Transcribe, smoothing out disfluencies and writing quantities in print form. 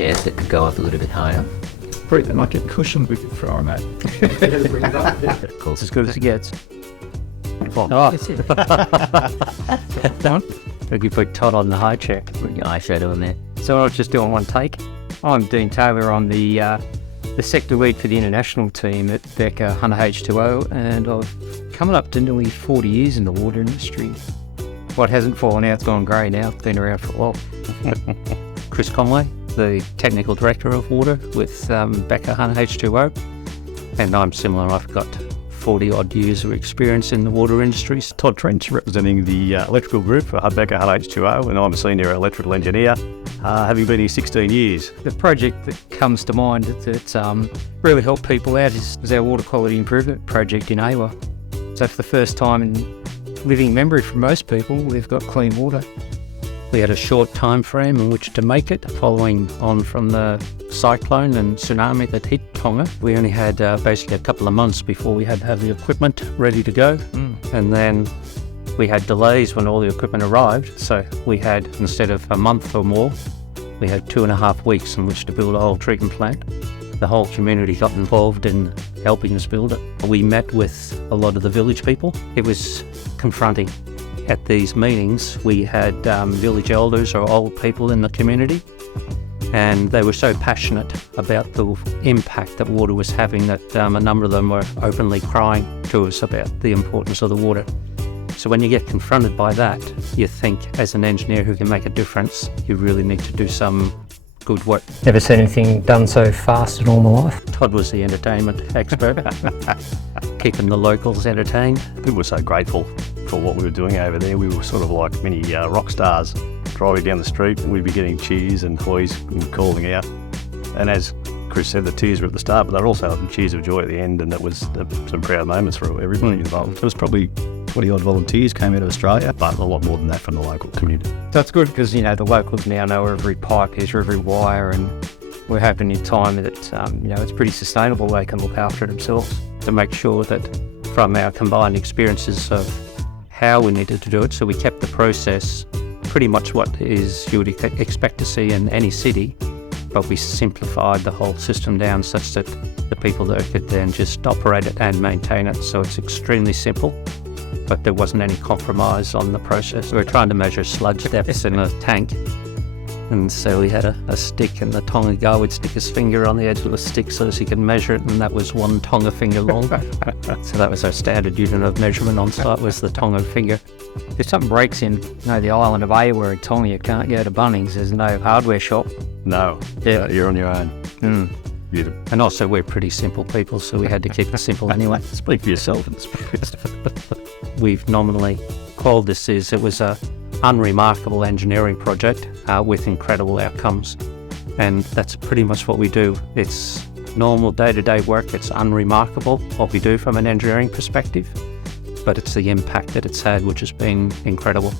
chairs that could go up a little bit higher. Probably they might get cushioned with your thrower, mate. Of course, As good as it gets. Oh, That's it. We put Todd on the high chair. put your eyeshadow in there. So I was just doing one take. I'm Dean Taylor. I'm the sector lead for the international team at Beca HunterH2O, and I've coming up to nearly 40 years in the water industry. What hasn't fallen out, it's gone grey now. It's been around for a while. Chris Conway, the technical director of water with Beca HunterH2O, and I'm similar. I've got 40 odd years of experience in the water industry. Todd Trench, representing the electrical group for Beca HunterH2O, and I'm a senior electrical engineer, having been here 16 years. The project that comes to mind that's really helped people out is our water quality improvement project in AWA. So for the first time in living memory for most people, we've got clean water. We had a short time frame in which to make it, following on from the cyclone and tsunami that hit Tonga. We only had basically a couple of months before we had to have the equipment ready to go. And then we had delays when all the equipment arrived. So we had, instead of a month or more, we had 2.5 weeks in which to build a whole treatment plant. The whole community got involved in helping us build it. We met with a lot of the village people. It was confronting. At these meetings, we had village elders or old people in the community, and they were so passionate about the impact that water was having that a number of them were openly crying to us about the importance of the water. So when you get confronted by that, you think, as an engineer who can make a difference, you really need to do some good work. Never seen anything done so fast in all my life. Todd was the entertainment expert, keeping the locals entertained. We were so grateful for what we were doing over there. We were sort of like mini rock stars, driving down the street, and we'd be getting cheers and hoys and calling out. And as Chris said, the tears were at the start, but they were also cheers of joy at the end, and that was some proud moments for everybody involved. There was probably 20 odd volunteers came out of Australia, but a lot more than that from the local community. That's good because, the locals now know where every pipe is or every wire, and we're hoping in time that, it's pretty sustainable. They can look after themselves to make sure that from our combined experiences of how we needed to do it, so we kept the process pretty much what is you would expect to see in any city, but we simplified the whole system down such that the people there could then just operate it and maintain it. So it's extremely simple, but there wasn't any compromise on the process. We were trying to measure sludge depths in a tank, and so we had a stick, and the Tonga guy would stick his finger on the edge of the stick so as he could measure it, and that was 1 Tonga finger long. So that was our standard unit of measurement on site, was the Tonga finger. If something breaks in the island of AWA in Tonga, you can't go to Bunnings. There's no hardware shop. No, Yeah. you're on your own. And also we're pretty simple people, so we had to keep it simple anyway. Speak for yourself. We've nominally called this it was a unremarkable engineering project with incredible outcomes, and that's pretty much what we do. It's normal day-to-day work. It's unremarkable what we do from an engineering perspective, but it's the impact that it's had which has been incredible.